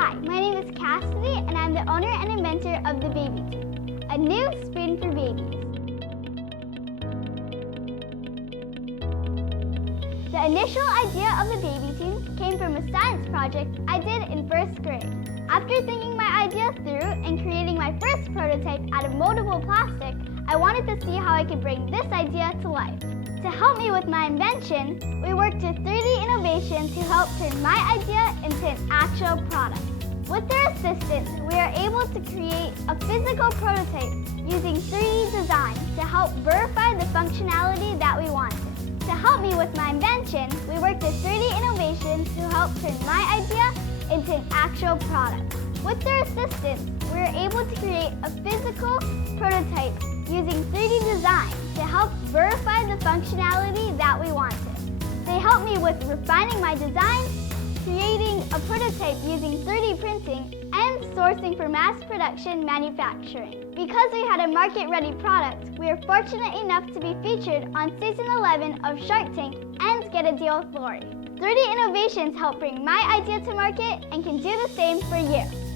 Hi, my name is Cassidy, and I'm the owner and inventor of the BabyToon, a new spoon for babies. The initial idea of the BabyToon came from a science project I did in first grade. After thinking my idea through and creating my first prototype out of moldable plastic, I wanted to see how I could bring this idea to life. To help me with my invention, we worked with 3D Innovation to help turn my idea into an actual product. With their assistance, we are able to create a physical prototype using 3D design to help verify the functionality that we wanted. To help me with my invention, we worked with 3D Innovation to help turn my idea into an actual product. With their assistance, we were able to create a physical prototype using 3D design to help verify the functionality that we wanted. They helped me with refining my design, creating a prototype using 3D printing, and sourcing for mass production manufacturing. Because we had a market-ready product, we were fortunate enough to be featured on season 11 of Shark Tank and get a deal with Lori. 3D Innovations helped bring my idea to market and can do the same for you.